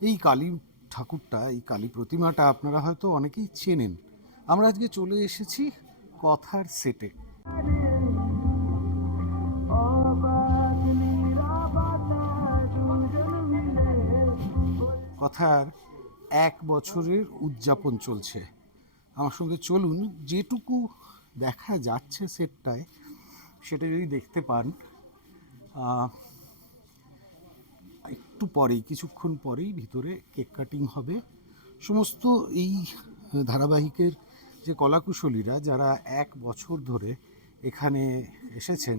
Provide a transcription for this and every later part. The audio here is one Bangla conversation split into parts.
এই কালী ঠাকুরটা, এই কালী প্রতিমাটা আপনারা হয়তো অনেকেই চেনেন। আমরা আজকে চলে এসেছি কথার সেটে কথার এক বছরের উদযাপন চলছে। আমার সঙ্গে চলুন, যেটুকু দেখা যাচ্ছে সেটটায় সেটা যদি দেখতে পান একটু পরেই, কিছুক্ষণ পরেই ভিতরে কেক কাটিং হবে। সমস্ত এই ধারাবাহিকের যে কলাকুশলীরা যারা এক বছর ধরে এখানে এসেছেন,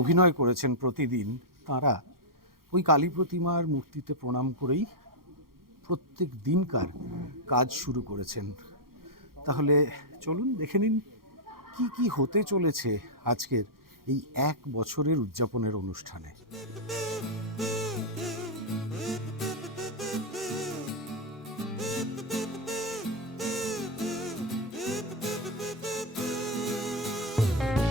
অভিনয় করেছেন প্রতিদিন, তারা ওই কালী প্রতিমার মূর্তিতে প্রণাম করেই প্রত্যেক দিনকার কাজ শুরু করেছেন। তাহলে চলুন দেখে নিন, কি কি হতে চলেছে আজকের এই এক বছরের উদযাপনের অনুষ্ঠানে। এই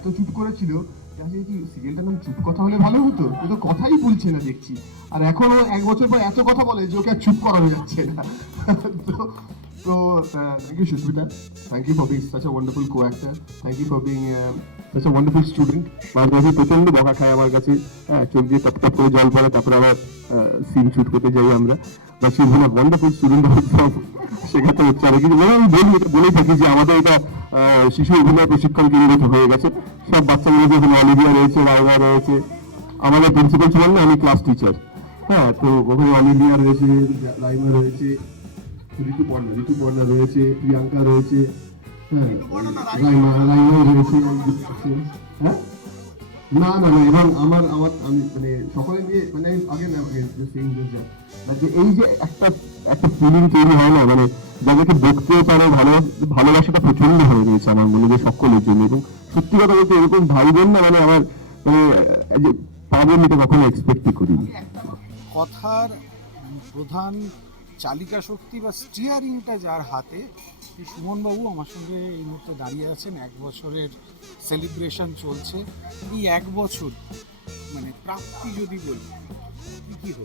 এত চুপ করেছিল সিরিয়ালটার নাম চুপ কথা হলে ভালো হতো? ও তো কথাই বলছে না দেখছি। আর এখনও এক বছর পর এত কথা বলে যে ওকে আর চুপ করানো যাচ্ছে না। তো thank you Susmita. Thank you for being such a wonderful coactor thank you for being such a wonderful student মাঝে মাঝে প্রচণ্ড বকা খায় আমার কাছে। চোখ দিয়ে টপ টপ করে জল পড়ে, তারপরে আবার সিন শুট করতে যাই আমরা। বা সি ইজ ওয়ান্ডারফুল স্টুডেন্ট শেখাতে হচ্ছে আর কিছু। মানে আমি বলি বলেই থাকি যে আমাদের এটা শিশু অভিনয় প্রশিক্ষণ কেন্দ্র হয়ে গেছে। সব বাচ্চাগুলো যখন অলিভিয়া রয়েছে রায়মা রয়েছে। আমাদের প্রিন্সিপাল ছিলেন না, আমি ক্লাস টিচার হ্যাঁ তো ওখানে অলিভিয়া রয়েছে রাইমা রয়েছে, ঋতু পর্ণা ঋতু পর্ণা রয়েছে, প্রিয়াঙ্কা রয়েছে হ্যাঁ রাইমা রাইমা রয়েছে। হ্যাঁ? না না না, এবং আমার আমার, আমি মানে সকলে মিলে মানে আমি আগে না এই যে একটা একটা ফিলিং তৈরি হয় না মানে যাদেরকে দেখতেও পারে ভালো ভালোবাসাটা প্রচণ্ড হয়ে গেছে আমার মনে হয় সকলের জন্য। এবং সত্যি কথা বলতে এরকম ভাই বোন না মানে আমার মানে আহ, যে পাবো আমি এটা কখনো এক্সপেক্টই করিনি। কথার প্রধান চালিকা শক্তি বা স্টিয়ারিংটা যার হাতে সুমনবাবু আমার সঙ্গে এই মুহূর্তে দাঁড়িয়ে আছেন। এক বছরের সেলিব্রেশন চলছে। এই এক বছর মানে প্রাপ্তি যদি বলি কি কি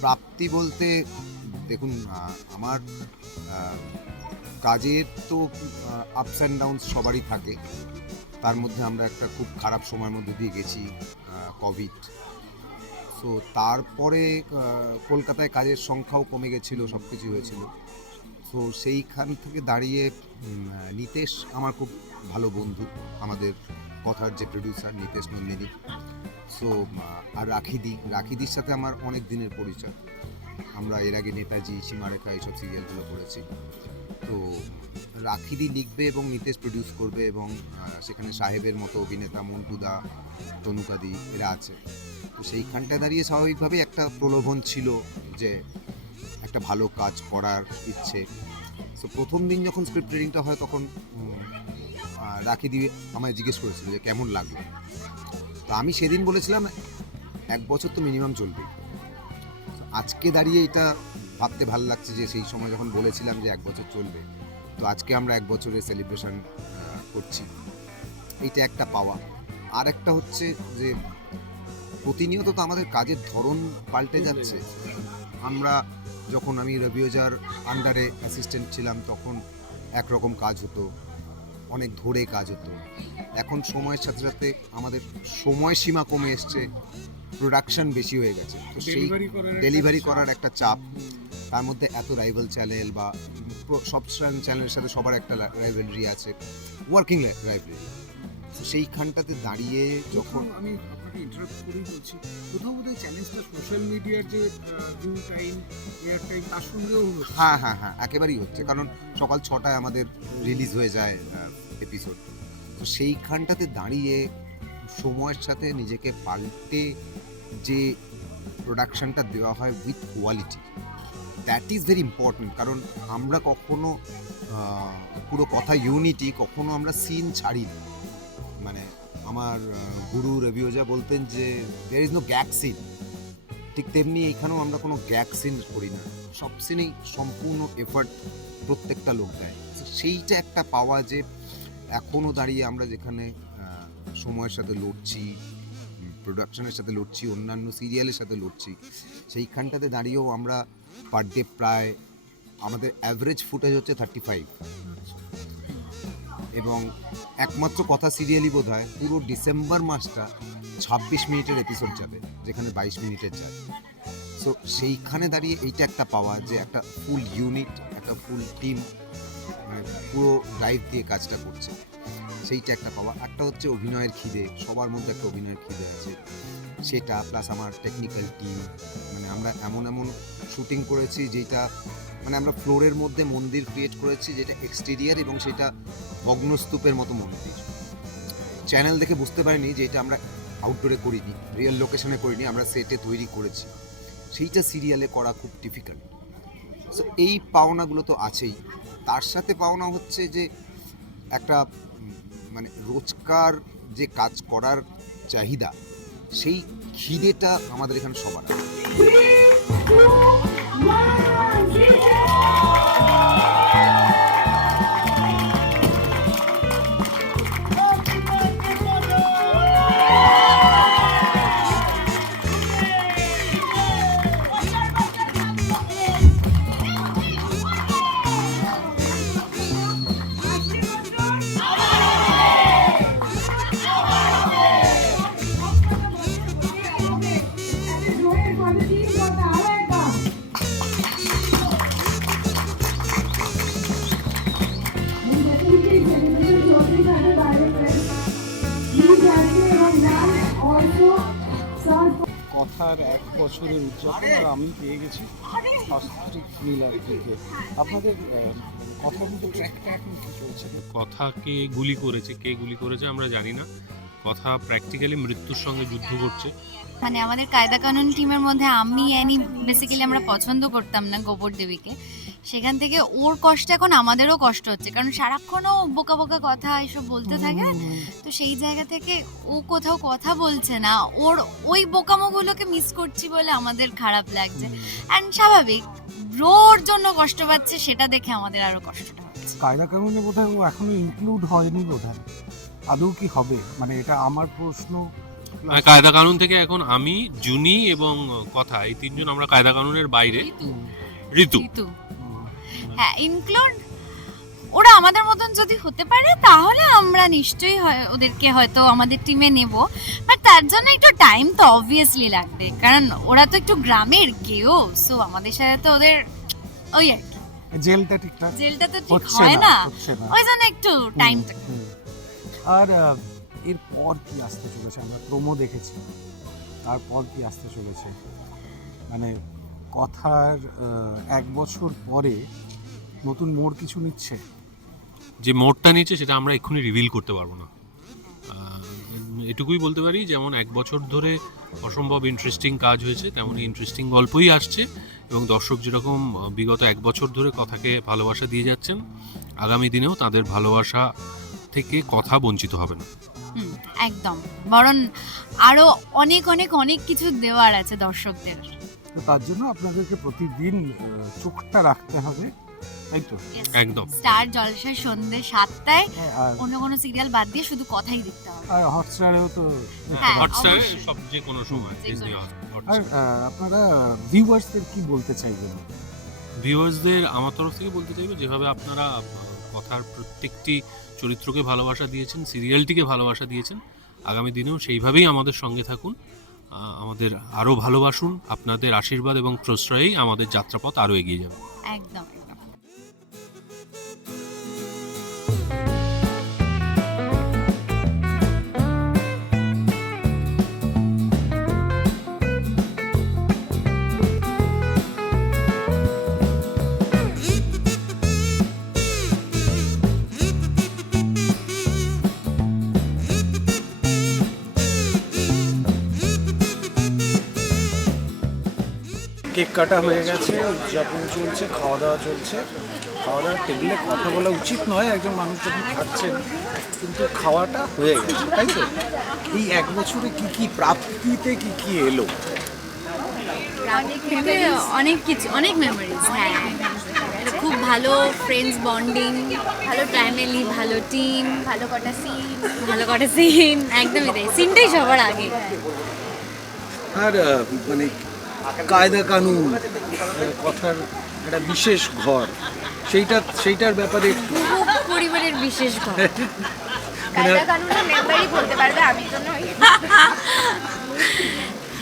প্রাপ্তি বলতে, দেখুন আমার কাজের তো আপস অ্যান্ড ডাউনস সবারই থাকে। তার মধ্যে আমরা একটা খুব খারাপ সময়ের মধ্যে দিয়ে গেছি কোভিড সো তারপরে কলকাতায় কাজের সংখ্যাও কমে গেছিল সব কিছু হয়েছিল। সো সেইখান থেকে দাঁড়িয়ে নিতেশ আমার খুব ভালো বন্ধু, আমাদের কথার যে প্রডিউসার নিতেশ নন্দিনী। সো আর রাখিদি, রাখিদির সাথে আমার অনেক দিনের পরিচয়। আমরা এর আগে নেতাজি, সীমারেখা এইসব সিরিয়ালগুলো করেছি। তো, রাখিদি লিখবে এবং নিতেশ প্রডিউস করবে এবং সেখানে সাহেবের মতো অভিনেতা মন্টুদা তনুকাদি এরা আছে। তো সেইখানটায় দাঁড়িয়ে স্বাভাবিকভাবেই একটা প্রলোভন ছিল যে, একটা ভালো কাজ করার ইচ্ছে। তো প্রথম দিন যখন স্ক্রিপ্ট রিডিংটা হয় তখন রাখিদি আমায় জিজ্ঞেস করেছিল যে, কেমন লাগল? তো আমি সেদিন বলেছিলাম এক বছর তো মিনিমাম চলবে আজকে দাঁড়িয়ে এটা ভাবতে ভালো লাগছে যে সেই সময় যখন বলেছিলাম যে এক বছর চলবে তো আজকে আমরা এক বছরের সেলিব্রেশন করছি। এইটা একটা পাওয়া। আর একটা হচ্ছে যে প্রতিনিয়ত তো আমাদের কাজের ধরন পাল্টে যাচ্ছে। আমরা যখন আমি রবিওজার আন্ডারে অ্যাসিস্ট্যান্ট ছিলাম তখন একরকম কাজ হতো। অনেক ধরে কাজ হতো। এখন সময়ের সাথে সাথে আমাদের সময়সীমা কমে এসছে প্রোডাকশন বেশি হয়ে গেছে। তো সেই ডেলিভারি করার একটা চাপ। তার মধ্যে এত রাইভাল চ্যানেল বা সব চ্যানেলের সাথে সবার একটা রাইভেলরি আছে ওয়ার্কিং রাইভেলরি সেইখানটাতে দাঁড়িয়ে যখন যখন আমি আপনাকে ইন্টারাপ্ট করেই বলছি কোথাও বোধহয় চ্যালেঞ্জটা সোশ্যাল মিডিয়ার যে ভিউ টাইম এয়ার টাইম তার সঙ্গেও হ্যাঁ হ্যাঁ হ্যাঁ একেবারেই হচ্ছে। কারণ সকাল ছটায় আমাদের রিলিজ হয়ে যায় এপিসোড তো সেইখানটাতে দাঁড়িয়ে সময়ের সাথে নিজেকে পাল্টে যে প্রোডাকশনটা দেওয়া হয় with quality that is very important কারণ আমরা কখনো পুরো কথা ইউনিটি কখনো আমরা সিন ছাড়ি না মানে আমার গুরু রবি ওজা বলতেন যে there is no gag scene ঠিক তেমনি এইখানেও আমরা কোনো গ্যাক সিন করি না। সব সিনেই সম্পূর্ণ এফার্ট প্রত্যেকটা লোক দেয়। সেইটা একটা পাওয়া যে এখনও দাঁড়িয়ে আমরা যেখানে সময়ের সাথে লড়ছি প্রোডাকশনের সাথে লড়ছি, অন্যান্য সিরিয়ালের সাথে লড়ছি, সেইখানটাতে দাঁড়িয়েও আমরা পার ডে প্রায় আমাদের অ্যাভারেজ ফুটেজ হচ্ছে থার্টি ফাইভ এবং একমাত্র কথা সিরিয়ালই বোধ হয় পুরো ডিসেম্বর মাসটা ছাব্বিশ মিনিটের এপিসোড যাবে, যেখানে বাইশ মিনিটের যায়। সো সেইখানে দাঁড়িয়ে এইটা একটা পাওয়া যে একটা ফুল ইউনিট একটা ফুল টিম পুরো ড্রাইভ দিয়ে কাজটা করছে। সেইটা একটা পাওয়া। একটা হচ্ছে অভিনয়ের খিদে, সবার মধ্যে একটা অভিনয়ের খিদে আছে। সেটা প্লাস আমার টেকনিক্যাল টিম মানে আমরা এমন এমন শুটিং করেছি যেটা মানে আমরা ফ্লোরের মধ্যে মন্দির ক্রিয়েট করেছি যেটা এক্সটেরিয়ার এবং সেটা ভগ্নস্তূপের মতো মন্দির। চ্যানেল দেখে বুঝতে পারিনি যে এটা আমরা আউটডোরে করিনি রিয়েল লোকেশনে করিনি, আমরা সেটে তৈরি করেছি। সেইটা সিরিয়ালে করা খুব ডিফিকাল্ট সো এই পাওনাগুলো তো আছেই। তার সাথে পাওনা হচ্ছে যে একটা মানে রোজকার যে কাজ করার চাহিদা, সেই খিদেটা আমাদের এখানে সবার আছে। কথার এক বছরের উদযাপন আর আমি পেয়ে গেছি দিকে আপনাদের আহ, কথার মধ্যে ট্র্যাকটা এখন কি চলছে? কথা কে গুলি করেছে কে গুলি করেছে আমরা জানি না। কথা প্র্যাকটিক্যালি মৃত্যুর সঙ্গে যুদ্ধ করছে। মানে আমাদের কায়দা কানুন টিমের মধ্যে আমি অ্যানি বেসিক্যালি আমরা পছন্দ করতাম না গোবর দেবীকে। সেখান থেকে ওর কষ্ট এখন আমাদেরও কষ্ট হচ্ছে। কারণ সারাক্ষণ ও বোকা বোকা কথা এসব বলতে থাকে। তো সেই জায়গা থেকে ও কোথাও কথা বলছে না। ওর ওই বোকামোগুলোকে মিস করছি বলে আমাদের খারাপ লাগছে। অ্যান্ড স্বাভাবিক রোর জন্য কষ্ট পাচ্ছে সেটা দেখে আমাদের আরও কষ্টটা হচ্ছে। কায়দা কানুনে বোধহয় ও এখনও ইনক্লুড হয়নি বোধহয়। আদৌ কি হবে? মানে এটা আমার প্রশ্ন কায়দা কানুন থেকে এখন আমি জুনি এবং কথা এই তিনজন আমরা কায়দা কানুনের বাইরে। ঋতু। ঋতু। হ্যাঁ ইনক্লুড ওরা আমাদের মতন যদি হতে পারে তাহলে আমরা নিশ্চয়ই হয়- ওদেরকে হয়তো আমাদের টিমে নেব। বাট তার জন্য একটু টাইম তো অবভিয়াসলি লাগবে। কারণ ওরা তো একটু গ্রামের কেউ সো আমাদের সাথে তো ওদের ওই আর কি। জেলটা ঠিকঠাক জেলটা তো ঠিক হয় না ওই জন্য একটু টাইম। আর এরপর কি আসতে চলেছে? আমরা প্রোমো দেখেছি। তারপর কি আসতে চলেছে? মানে কথার এক বছর পরে নতুন মোড় কিছু নিচ্ছে? যে মোডটা নিচ্ছে সেটা আমরা এক্ষুনি রিভিল করতে পারব না। এটুকুই বলতে পারি যেমন এক বছর ধরে অসম্ভব ইন্টারেস্টিং কাজ হয়েছে তেমনই ইন্টারেস্টিং গল্পই আসছে এবং দর্শক যেরকম বিগত এক বছর ধরে কথাকে ভালোবাসা দিয়ে যাচ্ছেন আগামী দিনেও তাদের ভালোবাসা থেকে কথা বঞ্চিত হবে না একদম। বরং আরও অনেক অনেক অনেক কিছু দেওয়ার আছে দর্শকদের। তো তার জন্য আপনাদেরকে প্রতিদিন চোখটা রাখতে হবে। একদম। স্টার জলসায় সন্ধ্যে সাতটায় অন্য কোনো সিরিয়াল বাদ দিয়ে শুধু কথাই দেখতে হবে। আর হটস্টারেও তো হ্যাঁ। হটস্টারে। সব যে কোনো সময় আর আপনারা ভিউয়ার্সদের কি বলতে চাইবেন? ভিউয়ার্সদের আমার তরফ থেকে বলতে চাইব যেভাবে আপনারা কথার প্রত্যেকটি চরিত্রকে ভালোবাসা দিয়েছেন সিরিয়ালটিকে ভালোবাসা দিয়েছেন আগামী দিনেও সেইভাবেই আমাদের সঙ্গে থাকুন। আমাদের আরও ভালোবাসুন আপনাদের আশীর্বাদ এবং প্রশ্রয়েই আমাদের যাত্রাপথ আরও এগিয়ে যাবে। একদম। কেক কাটা হয়ে গেছে উদযাপন চলছে খাওয়া দাওয়া চলছে। খাওয়া দাওয়ার টেবিলে কথা বলা উচিত নয় একজন মানুষ যখন খাচ্ছেন কিন্তু খাওয়াটা হয়ে গেছে তাই তো? এই এক বছরে কি কি প্রাপ্তিতে কি কি এলো? অনেক কিছু অনেক মেমোরিজ হ্যাঁ। খুব ভালো ফ্রেন্ডস বন্ডিং ভালো ফ্যামিলি ভালো টিম ভালো কটা সিন ভালো কটা সিন একদমই তাই। সিনটাই সবার আগে। আর মানে কায়দা কানুন কথার একটা বিশেষ ঘর। সেইটা সেইটার ব্যাপারে পরিবারের বিশেষ ঘর। কায়দা কানুনের মেম্বারই বলতে পারবে আমি তো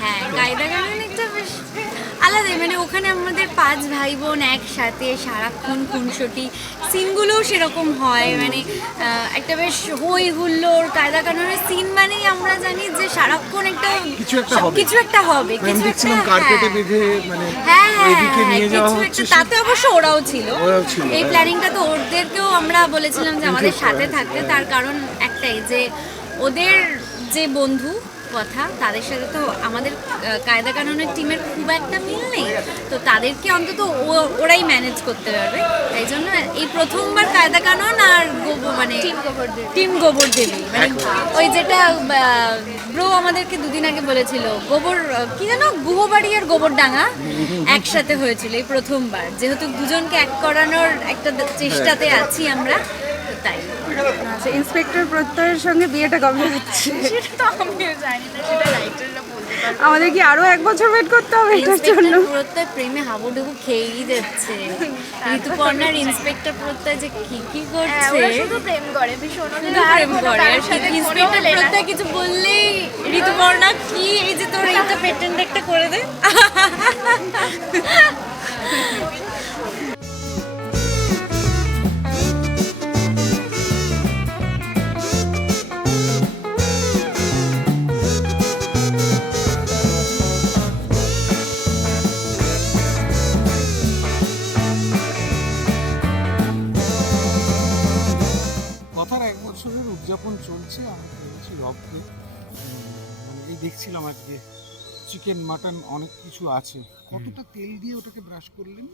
হ্যাঁ কায়দা কানুন একটা বেশ আলাদাই মানে ওখানে আমাদের পাঁচ ভাই বোন একসাথে সারাক্ষণ খুনসুটি সিনগুলোও সেরকম হয় মানে একটা বেশ হই হুল্লোর কায়দা কানুনের সিন মানেই আমরা জানি যে সারাক্ষণ একটা কিছু একটা হবে। কিছু একটা হবে আমি কিছু একটা কার্পেটে হ্যাঁ। বেঁধে মানে হ্যাঁ হ্যাঁ এদিকে হ্যাঁ, নিয়ে যাওয়া হচ্ছে তাতে অবশ্য ওরাও ছিল এই। প্ল্যানিংটা তো ওদেরকেও আমরা বলেছিলাম যে আমাদের সাথে থাকতে। তার কারণ একটাই যে ওদের যে বন্ধু কথা। তাদের সাথে তো আমাদের কায়দা কানুনের টিমের খুব একটা মিল নেই। তো তাদেরকে অন্তত ও- ওরাই ম্যানেজ করতে পারবে। তাই জন্য এই প্রথমবার কায়দা কানুন আর গোবর মানে টিম গোবর টিম গোবর দেবী মানে ওই যেটা ব্রো আমাদেরকে দুদিন আগে বলেছিল গোবর কি যেন গুহবাড়ি আর গোবরডাঙ্গা একসাথে হয়েছিল এই প্রথমবার। যেহেতু দুজনকে এক করানোর একটা চেষ্টাতে আছি আমরা তাই। আচ্ছা ইন্সপেক্টর প্রত্যয়ের সঙ্গে বিয়েটা কবে হচ্ছে? সেটা তো আমিও জানি না সেটা রাইটাররা বলতে পারবে। আমাদের কি আরও এক বছর ওয়েট করতে হবে এটার জন্য। ইন্সপেক্টর প্রত্যয় প্রেমে হাবুডুবু খেয়েই যাচ্ছে। ঋতুপর্ণার ইন্সপেক্টর প্রত্যয় যে কি কি করছে? ওরা শুধু প্রেম করে ভীষণ প্রেম করে। আর ইন্সপেক্টর প্রত্যয় কিছু বললেই ঋতুপর্ণা কি এই যে তোর এইটা পেটেন্ট একটা করে দে? চলছে আমি পেয়েছি রবকে মানে এই দেখছিলাম আজকে চিকেন মাটন অনেক কিছু আছে। কতটা তেল দিয়ে ওটাকে ব্রাশ করলেন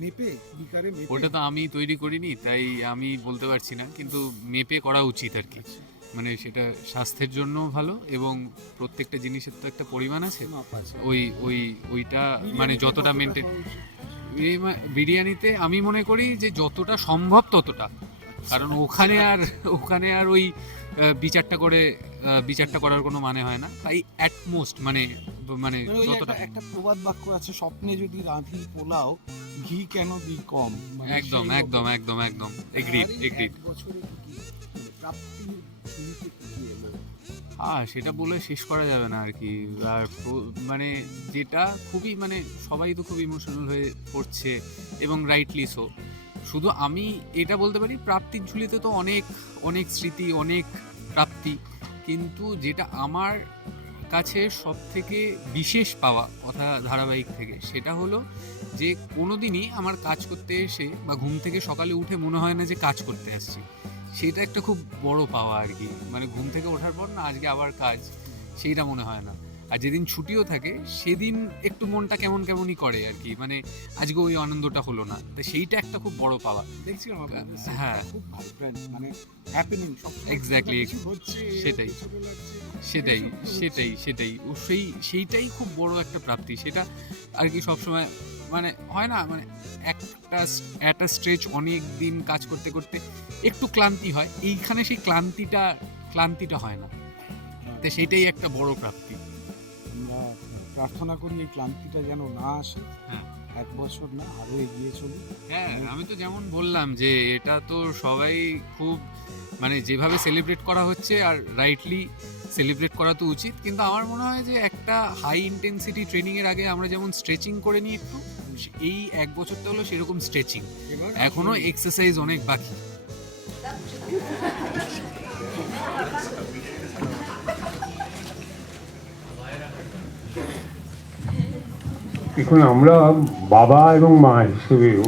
মেপে বিকারে মেপে? ওটা তো আমি তৈরি করিনি তাই আমি বলতে পারছি না কিন্তু মেপে করা উচিত আর কি। মানে সেটা স্বাস্থ্যের জন্য ভালো এবং প্রত্যেকটা জিনিসের তো একটা পরিমাণ আছে। ওই ওই ওইটা মানে যতটা মেনটেন বিরিয়ানিতে আমি মনে করি যে যতটা সম্ভব ততটা। কারণ ওখানে আর ওখানে আর ওই বিচারটা করে বিচারটা করার কোনো মানে হয় না। তাই অ্যাটমোস্ট মানে মানে মানে যতটা একটা- প্রবাদ বাক্য আছে স্বপ্নে যদি রাঁধি পোলাও ঘি কেন দিই কম? মানে একদম একদম একদম একদম। এগ্রিড এগ্রিড হ্যাঁ সেটা বলে শেষ করা যাবে না আর কি। আর মানে যেটা খুবই মানে সবাই তো খুব ইমোশনাল হয়ে পড়ছে এবং রাইটলি সো শুধু আমি এটা বলতে পারি, প্রাপ্তির ঝুলিতে তো অনেক অনেক স্মৃতি, অনেক প্রাপ্তি। কিন্তু যেটা আমার কাছে সব থেকে বিশেষ পাওয়া কথা ধারাবাহিক থেকে, সেটা হলো যে কোনো দিনই আমার কাজ করতে এসে বা ঘুম থেকে সকালে উঠে মনে হয় না যে কাজ করতে আসছি সেটা একটা খুব বড় পাওয়া আর কি। মানে ঘুম থেকে ওঠার পর না, আজকে আবার কাজ, সেইটা মনে হয় না। আর যেদিন ছুটিও থাকে সেদিন একটু মনটা কেমন কেমনই করে আর কি। মানে আজকে ওই আনন্দটা হলো না। তো সেইটা একটা খুব বড় পাওয়া। set হ্যাঁ। খুব ভাইব্রেন্ট মানে হ্যাপেনিং সব Exactly, হচ্ছে সেটাই। সেটাই সেটাই সেটাই। ও সেই সেইটাই খুব বড় একটা প্রাপ্তি। সেটা আর কি সবসময় মানে হয় না মানে একটা একটা স্ট্রেচ অনেক দিন কাজ করতে করতে একটু ক্লান্তি হয়। এইখানে সেই ক্লান্তিটা ক্লান্তিটা হয় না। তো সেইটাই একটা বড় প্রাপ্তি। প্রার্থনা করি এই ক্লান্তিটা যেন না আসে। হ্যাঁ। এক বছর না আরও এগিয়ে চলুন হ্যাঁ আমি তো যেমন বললাম যে এটা তো সবাই খুব মানে যেভাবে সেলিব্রেট করা হচ্ছে আর রাইটলি সেলিব্রেট করা তো উচিত। কিন্তু আমার মনে হয় যে একটা হাই ইন্টেন্সিটি ট্রেনিং এর আগে আমরা যেমন স্ট্রেচিং করে নিই একটু এই এক বছরটা হলো সেরকম স্ট্রেচিং এখনও এক্সারসাইজ অনেক বাকি। এখন আমরা বাবা এবং মা হিসেবেও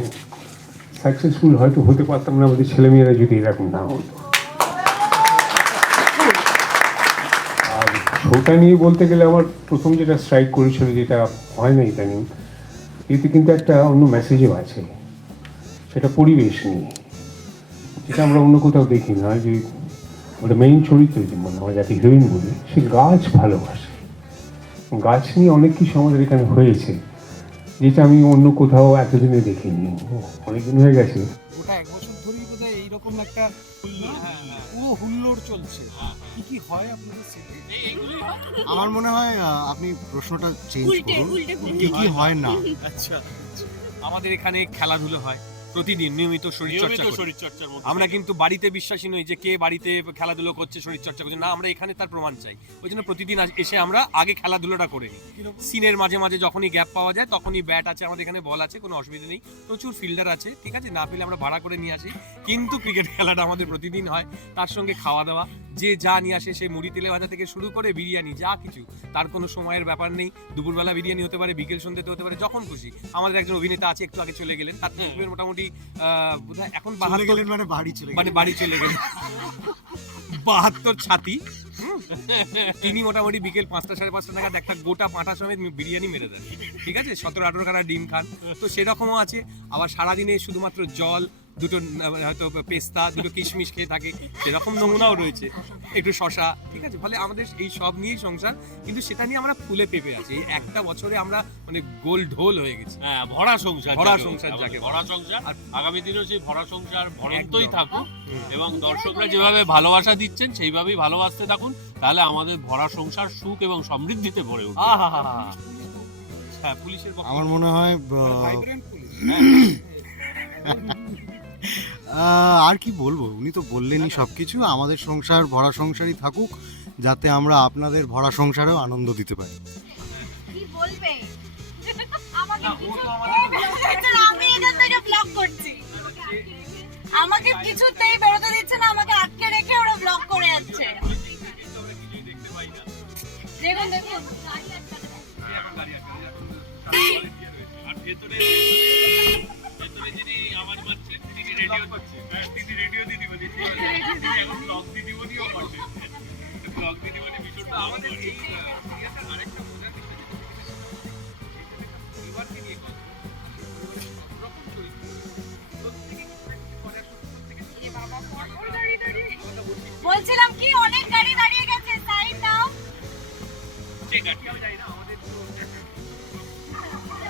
সাকসেসফুল হয়তো হতে পারতাম না, আমাদের ছেলেমেয়েরা যদি এরকম না হতো। আর শোটা নিয়ে বলতে গেলে আমার প্রথম যেটা স্ট্রাইক করেছিল, যেটা হয় না ইদানিং, এতে কিন্তু একটা অন্য মেসেজও আছে। সেটা পরিবেশ নিয়ে। যেটা আমরা অন্য কোথাও দেখি না, যে ওটা মেইন চরিত্র যেমন আমরা যাকে হিরোইন বলি, সে গাছ ভালোবাসে। গাছ নিয়ে অনেক কিছু আমাদের এখানে হয়েছে। যেটা আমি অন্য কোথাও এতদিনে দেখিনি। অনেকদিন হয়ে গেছে। ওটা এক বছর ধরেই বোধহয় এইরকম একটা ও হুল্লোড় চলছে। কি কি হয় আপনাদের সেটে আমার মনে হয় আপনি প্রশ্নটা চেঞ্জ করুন। কি কি হয় না? আচ্ছা। আমাদের এখানে খেলাধুলো হয়। প্রতিদিন নিয়মিত শরীর চর্চা আমরা কিন্তু বাড়িতে বিশ্বাসী নই যে কে বাড়িতে খেলাধুলো করছে শরীর চর্চা করছে। না আমরা এখানে তার প্রমাণ চাই। ওই জন্য প্রতিদিন এসে আমরা আগে খেলাধুলোটা করে নিই। সিনের মাঝে মাঝে যখনই গ্যাপ পাওয়া যায় তখনই ব্যাট আছে আমাদের এখানে বল আছে কোনো অসুবিধা নেই। প্রচুর ফিল্ডার আছে ঠিক আছে? না পেলে আমরা ভাড়া করে নিয়ে আসি। কিন্তু ক্রিকেট খেলাটা আমাদের প্রতিদিন হয়। তার সঙ্গে খাওয়া দাওয়া। যে যা নিয়ে আসে সে মুড়ি তেলে ভাজা থেকে শুরু করে বিরিয়ানি যা কিছু। তার কোনো সময়ের ব্যাপার নেই। দুপুরবেলা বিরিয়ানি হতে পারে বিকেল সন্ধ্যেতে হতে পারে যখন খুশি। আমাদের একজন অভিনেতা আছে একটু আগে চলে গেলেন। তার মোটামুটি এখন বাহারে গেলেন মানে বাড়ি চলে মানে বাড়ি চলে গেলেন। বাহাত্তর ছাতি। তিনি মোটামুটি বিকেল পাঁচটা সাড়ে পাঁচটা নাগাদ একটা গোটা পাঁঠা সমেত বিরিয়ানি মেরে দেন। ঠিক আছে? সতেরো আঠেরো খানা ডিম খান। তো সেরকমও আছে। আবার সারাদিনে শুধুমাত্র জল দুটো হয়তো পেস্তা দুটো কিশমিশ খেয়ে থাকে সেরকম নমুনাও রয়েছে। একটু শশা ঠিক আছে? ফলে আমাদের এই সব নিয়েই সংসার কিন্তু সেটা নিয়ে আমরা ফুলে পেপে আছি। এই একটা বছরে আমরা মানে গোল ঢোল হয়ে গেছি। হ্যাঁ ভরা সংসার ভরা সংসার যাকে ভরা সংসার আর আগামী দিনেও সেই ভরা সংসার ভরন্তই। থাকুক এবং দর্শকরা যেভাবে ভালোবাসা দিচ্ছেন সেইভাবেই ভালোবাসতে থাকুন। তাহলে আমাদের ভরা সংসার সুখ এবং সমৃদ্ধিতে ভরে উঠবে। হ্যাঁ পুলিশের আমার মনে হয়। আর কি বলব? উনি তো বললেনই সব কিছু আমাদের সংসার ভরা সংসারই থাকুক যাতে আমরা আপনাদের ভরা সংসারেও আনন্দ দিতে পারি। আমাকে কিছুতেই বেরোতে দিচ্ছে না আমাকে আটকে রেখে ওরা ব্লক করে যাচ্ছে। দেখুন দেখুন।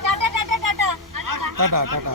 Tata tata tata.